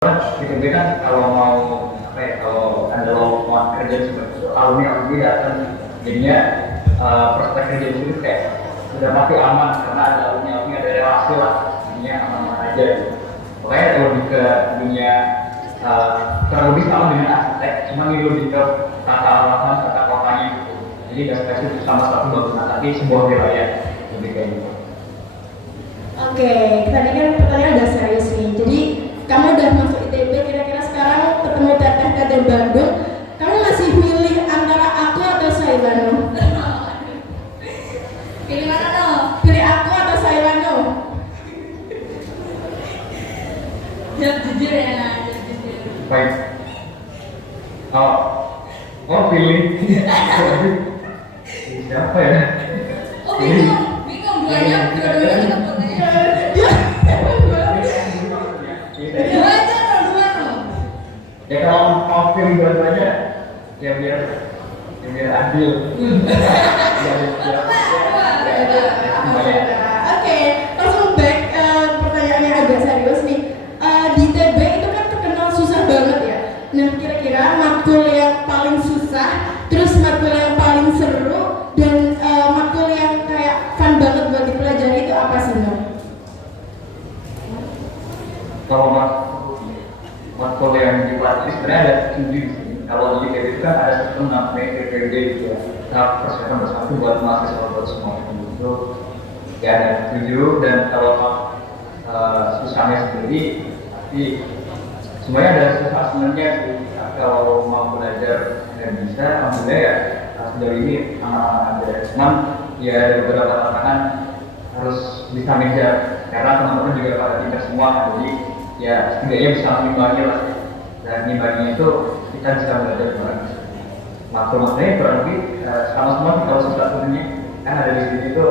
ITB kan kalau mau apa ya, kalau ada lowongan kerja seperti itu alumni datang, jadinya prospek kerja itu kayak udah pasti aman karena ada alumni ada relasi lah, jadinya aman aja gitu. Makanya kalau lebih ke dunia kurang lebih sama dengan arsitek, cuma ini lebih ke tata alasan, tata kotanya gitu. Jadi nggak spesifik sama satu bangunan, tapi sebuah wilayah lebih kayak gitu. Oke, tadi kan pertanyaan udah serius nih. Jadi kamu udah masuk ITB, kira-kira sekarang ketemu teteh-teteh Bandung, kamu masih milih antara aku atau Sailano? Pilih mana dong? Pilih aku atau Sailano? Jawab jujur ya, jawab jujur. Baik. Oh pilih. Siapa ya? Oh bingung dua-duanya kita boleh. Dua aja atau dua dong? Ya kalau mau pilih dua-duanya, ya biar adil. Oke, langsung back pertanyaannya agak serius nih. Di ITB itu kan terkenal susah banget ya. Nah, kira-kira matkul yang paling susah, terus matkul yang paling seru, dan matkul yang kayak fun banget buat dipelajari itu apa sih, Nom? Kalau matkul yang dipelajari sebenarnya ada 7 di sini. Kalau di ITB itu kan ada sistem namanya PPD gitu ya, tahap persiapan bersatu buat mahasiswa buat semua itu. Ya ada 7, dan kalau susahnya sendiri pasti semuanya ada susah sebenarnya sih. Kalau mau belajar dan bisa, alhamdulillah ya sejauh ini aman-aman aja. Cuman ya ada beberapa tantangan, harus bisa mengejar karena teman-teman juga pada pintar semua, jadi ya setidaknya bisa mengimbangi lah, dan mengimbangi itu kita bisa belajar bareng. Maksudnya kurang lebih sama semua sih. Kalau susah sebenarnya kan ada di sini tuh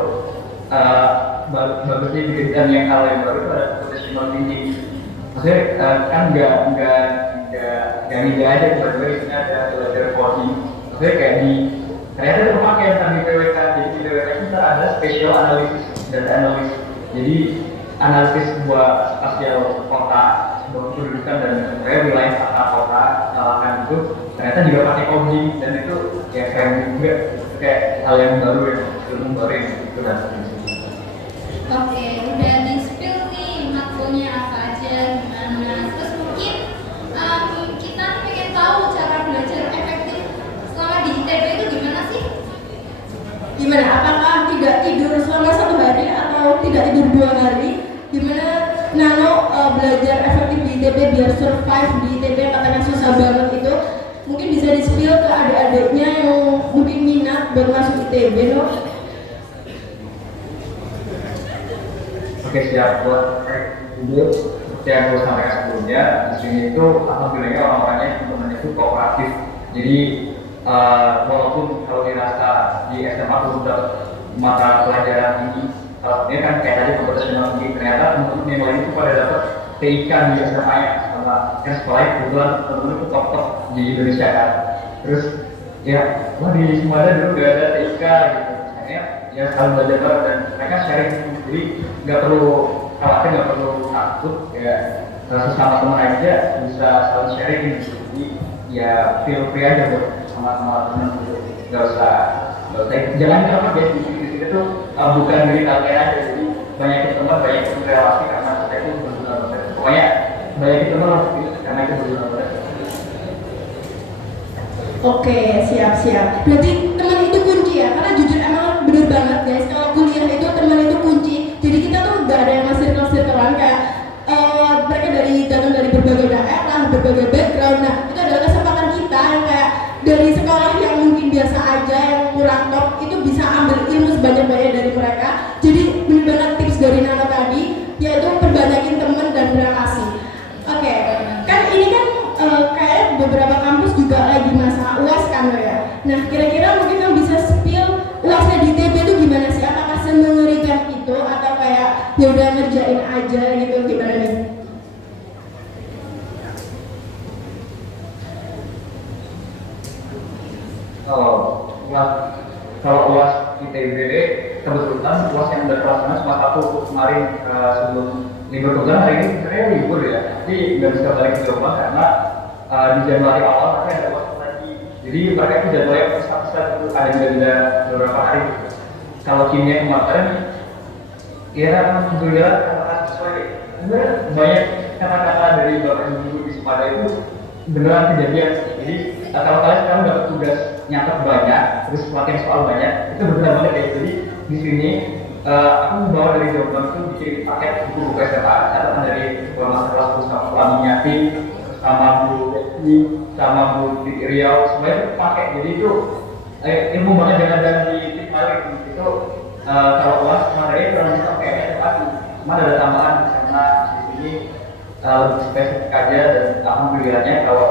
bagusnya dijadikan yang kalau yang baru itu ada professional thinking. Maksudnya kan nggak ide aja, tiba-tiba di sini ada belajar coding. Maksudnya kayak di ternyata itu pakai tentang di PWK. Jadi di PWK kita ada special analysis, data analysis. Jadi analisis sebuah spasial kota, sebuah kependudukan dan wilayah tata kota kan itu ternyata juga pakai coding, dan itu ya keren juga. Itu kayak hal yang baru, yang ilmu baru yang itu dan Oke, udah di spill nih matkulnya apa aja, gimana. Terus mungkin kita pengen tahu cara belajar efektif selama di ITB itu gimana sih? Gimana? Apakah tidak tidur selama 1 hari atau tidak tidur 2 hari? Gimana Nano belajar efektif di ITB biar survive di ITB yang katanya susah banget itu? Mungkin bisa di-spill ke adik-adiknya yang mungkin minat buat masuk ITB, no? Oke, siap. Buat video seperti yang gue sampaikan sebelumnya, di sini itu alhamdulillah orang-orangnya teman-teman itu kooperatif. Jadi walaupun kalau dirasa di SMA itu dapat mata pelajaran ini, ini kan kayak tadi komputasional tinggi, ternyata teman-teman yang lain itu pada dapat TIK di SMA ya, sama kan sekolahnya kebetulan teman-teman itu top di Indonesia kan. Terus ya, wah di Sumada dulu gak ada TIK gitu. Akhirnya ya saling belajar bareng dan mereka sharing, jadi nggak perlu khawatir, nggak perlu takut, ya sesama teman aja bisa saling sharing gitu. Jadi ya feel free aja buat sama teman gitu, nggak usah jangan apa guys, di sini tuh bukan dari kalian aja, jadi banyak teman, banyak relasi karena kita itu berguna banget. Pokoknya banyak teman karena itu berguna banget. Oke, siap-siap. Berarti teman itu kunci ya, karena jujur emang bener banget guys, kalau kuliah itu teman itu kunci. Jadi kita tuh gak ada yang circle-circlean kayak mereka datang dari berbagai daerah, berbagai background. Nah, itu adalah kesempatan kita yang kayak dari sekolah yang mungkin biasa aja, yang kurang top, itu bisa ambil ilmu sebanyak-banyak dari mereka. Jadi bener banget tips dari Nana tadi, yaitu perbanyakin teman dan relasi. Oke, kan ini kan kayak beberapa kampus juga lagi masa UAS kan ya. Nah, kira-kira mungkin kamu bisa spill UASnya di ITB itu gimana sih? Apakah semengerikan itu atau kayak ya udah ngerjain aja gitu, gimana nih? Kalau UAS ITB kebetulan UAS yang berkelas cuma satu kemarin sebelum libur kebetulan hari ini sebenarnya libur ya, tapi nggak bisa balik ke Jombang karena di Januari awal nanti ada waktu lagi. Jadi mereka itu jadwalnya bisa itu ada jeda beberapa hari. Kalau kimia kemarin, ya alhamdulillah kata sesuai. Sebenarnya banyak kata-kata dari bapak ibu guru di Sepada itu beneran kejadian. Jadi kalau kalian sekarang dapat tugas nyatet banyak, terus makin soal banyak, itu benar banget ya. Jadi di sini aku bawa dari Jombang itu bikin paket buku-buku SMA, catatan dari ketua masa kelas sama Laminyati, sama Bu Betty, sama Bu Titi Riau, semuanya itu pakai. Jadi itu ilmu banget jangan di tip balik itu kalau kelas materi kurang bisa pakai SMA, cuma ada tambahan karena di sini lebih spesifik aja dan alhamdulillahnya kalau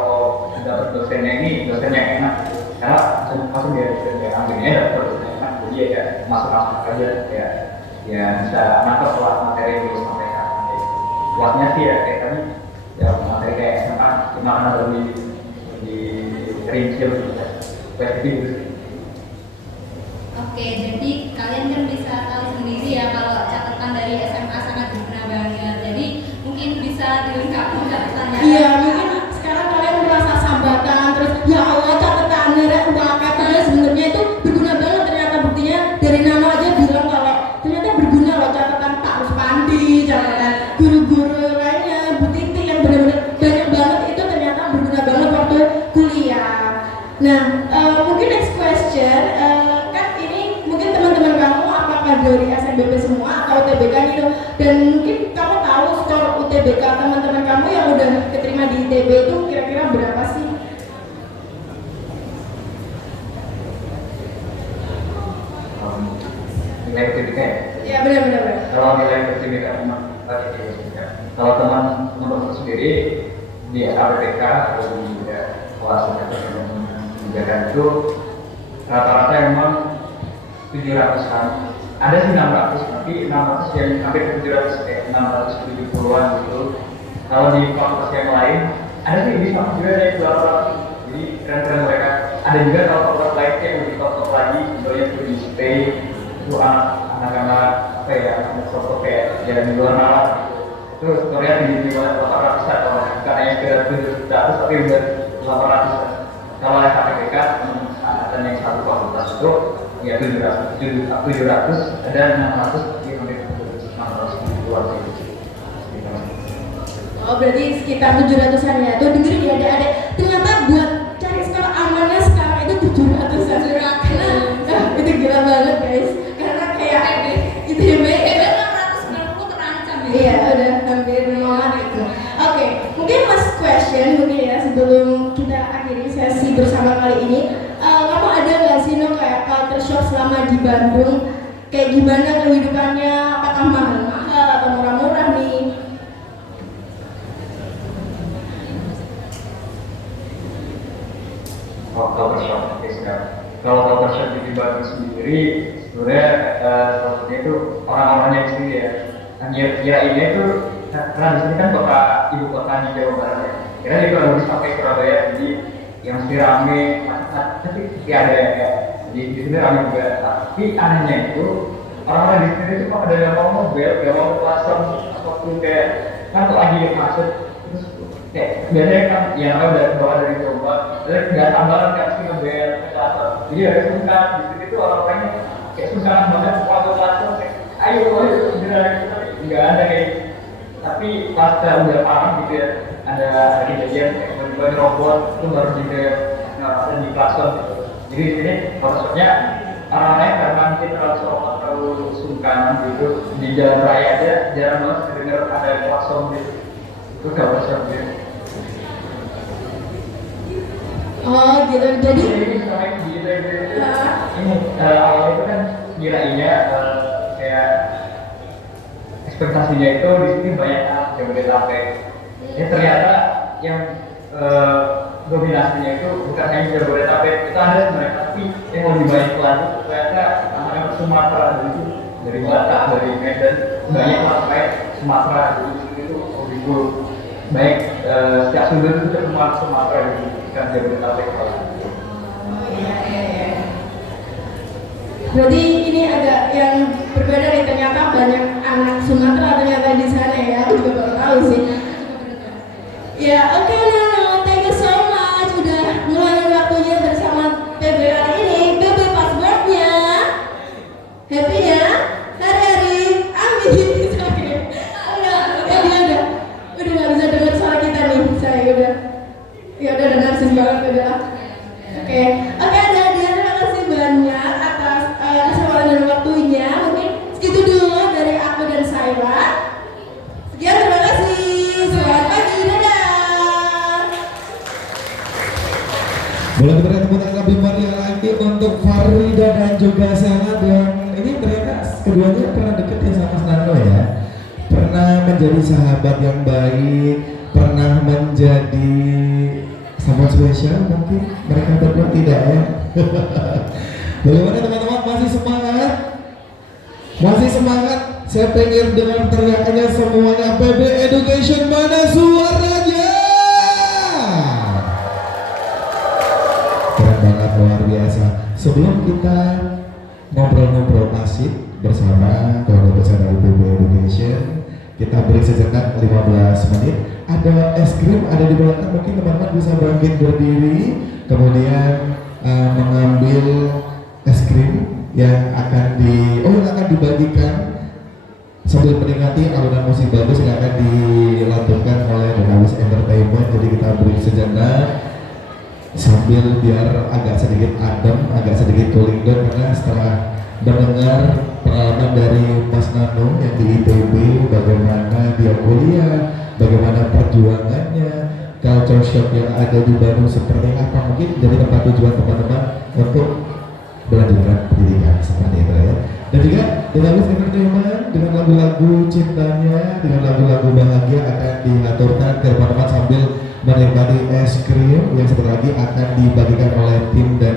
dapat dosennya ini dosen yang enak karena langsung dia ambilnya dapat dosen yang enak jadi ya masuk aja ya bisa nangkep lah materi yang dulu sampaikan kuatnya sih ya kayak tadi ya materi kayak SMA cuma karena lebih rinci lebih spesifik gitu. Oke, jadi kalian kan bisa tahu sendiri ya kalau catatan dari SMA sangat berguna banget. Jadi mungkin bisa dilengkapi catatannya. Iya, mungkin sekarang kalian merasa sambatan terus ya Allah catatannya wah katanya sebenarnya itu berguna banget ternyata buktinya dari Nano aja bilang kalau ternyata berguna loh catatan Pak Ruspandi, catatan guru-guru lainnya, Bu Titi yang benar-benar banyak banget itu ternyata berguna banget waktu kuliah. Nah, mungkin next question kan ini mungkin teman-teman kamu apakah dari SNBP semua atau UTBK gitu dan mungkin kamu tahu skor UTBK teman-teman kamu yang udah keterima di ITB itu kira-kira berapa sih? Nilai UTBK ya? Ya benar-benar. Kalau nilai UTBK memang kalau teman-teman sendiri di SABPK atau di kelas kebijakan itu rata-rata emang 700-an. Ada sih 600, tapi 600 yang hampir 700 kayak 670-an gitu. Kalau di fakultas yang lain ada sih bisa juga ada yang 200. Jadi keren-keren mereka. Ada juga kalau fakultas lain yang lebih top lagi, contohnya di stay itu anak-anak apa ya, anak sosok kayak jalan di luar nalar gitu. Itu skornya di 800-an kalau karena yang sekedar 700 tapi udah 800-an. Kalau SKPK angkatan yang satu fakultas itu ya 700 ada 600 di hampir 600 keluar gitu. Oh berarti sekitar 700-an ya. Tuh dengerin ya adik-adik. Ternyata buat cari skor amannya sekarang itu 700-an. Nah, itu gila banget guys. Karena kayak ITB 690 terancam ya. iya udah hampir mau gitu. Oke, mungkin last question mungkin ya sebelum kita akhiri sesi bersama kali ini. Kamu ada nggak sih kayak culture shock selama di Bandung? Kayak gimana kehidupannya? Apakah mahal-mahal atau murah-murah nih? Kalau culture shock di Bandung sendiri sebenarnya salah satunya itu orang-orangnya sendiri ya. Kira ini itu karena di sini kan kota ibu kota di Jawa Barat ya. Kira juga harus sampai Surabaya jadi yang mesti rame tapi ada ya. Jadi di sini rame juga. Tapi anehnya itu orang-orang di sini itu kok ada yang mau mobil, gak mau pasang ataupun kayak kan lagi masuk terus kayak biasanya kan yang udah bawa dari Jawa, terus nggak tambahan kayak sih ngebel ke kantor. Jadi ada sungkan di sini tuh orang-orangnya kayak sungkan banget waktu kantor kayak ayo segera nggak ada kayak tapi pas udah paham gitu ya ada kejadian kayak tiba-tiba robot itu baru juga ada di klakson gitu. Jadi di sini maksudnya orang-orangnya karena mungkin terlalu sungkan gitu di jalan raya aja jarang banget dengar ada klakson gitu. Itu gak usah gitu. Oh gitu, jadi ini awalnya itu kan kirainnya kayak ekspektasinya itu di sini banyak Jabodetabek. Ya ternyata yang dominasinya itu bukan hanya Jabodetabek, itu ada sebenarnya tapi yang lebih banyak lagi ternyata anak-anak Sumatera dari Batak, dari Medan banyak lah kayak Sumatera jadi itu lebih baik setiap sudut itu cuma Sumatera bukan Jabodetabek. berarti ini agak yang berbeda nih, ternyata banyak anak Sumatera ternyata di sana ya, aku juga baru tahu sih. Ya oke Nano, thank you so much udah ngeluangin waktunya bersama PB kali ini. PB passwordnya, happy ya, hari-hari, amin. Oke, enggak, ya dia udah nggak bisa dengar suara kita nih, saya udah, ya udah narsis banget udah. Oke, ada dia, terima kasih banyak atas kesempatan dan waktunya. Mungkin segitu dulu dari aku dan Saira. Sekian, terima kasih. Selamat pagi, dadah. Boleh diberikan tepuk tangan lebih meriah lagi untuk Farida dan juga Sarah. Dan ini ternyata keduanya pernah deket ya sama Mas Nano ya. Pernah menjadi sahabat yang baik, pernah menjadi sahabat spesial mungkin mereka berdua tidak ya. Bagaimana teman-teman, masih semangat? Masih semangat? Saya pengen dengar teriakannya semuanya. PB Education mana suaranya? Keren banget, luar biasa. Sebelum kita ngobrol-ngobrol asik bersama keluarga besar dari PB Education, kita break sejenak 15 menit. Ada es krim ada di belakang, mungkin teman-teman bisa bangkit berdiri, kemudian mengambil es krim yang akan dibagikan sambil menikmati alunan musik bagus yang akan dilantunkan oleh Donawis Entertainment. Jadi kita break sejenak sambil biar agak sedikit adem, agak sedikit cooling down, karena setelah mendengar pengalaman dari Mas Nano yang di ITB, bagaimana dia kuliah, bagaimana perjuangannya, culture shock yang ada di Bandung seperti apa, mungkin jadi tempat tujuan teman-teman untuk melanjutkan pendidikan seperti itu ya. Dan juga Donawis Entertainment dengan lagu-lagu cintanya, dengan lagu-lagu bahagia akan diaturkan ke teman-teman sambil menikmati es krim yang sebentar lagi akan dibagikan oleh tim dan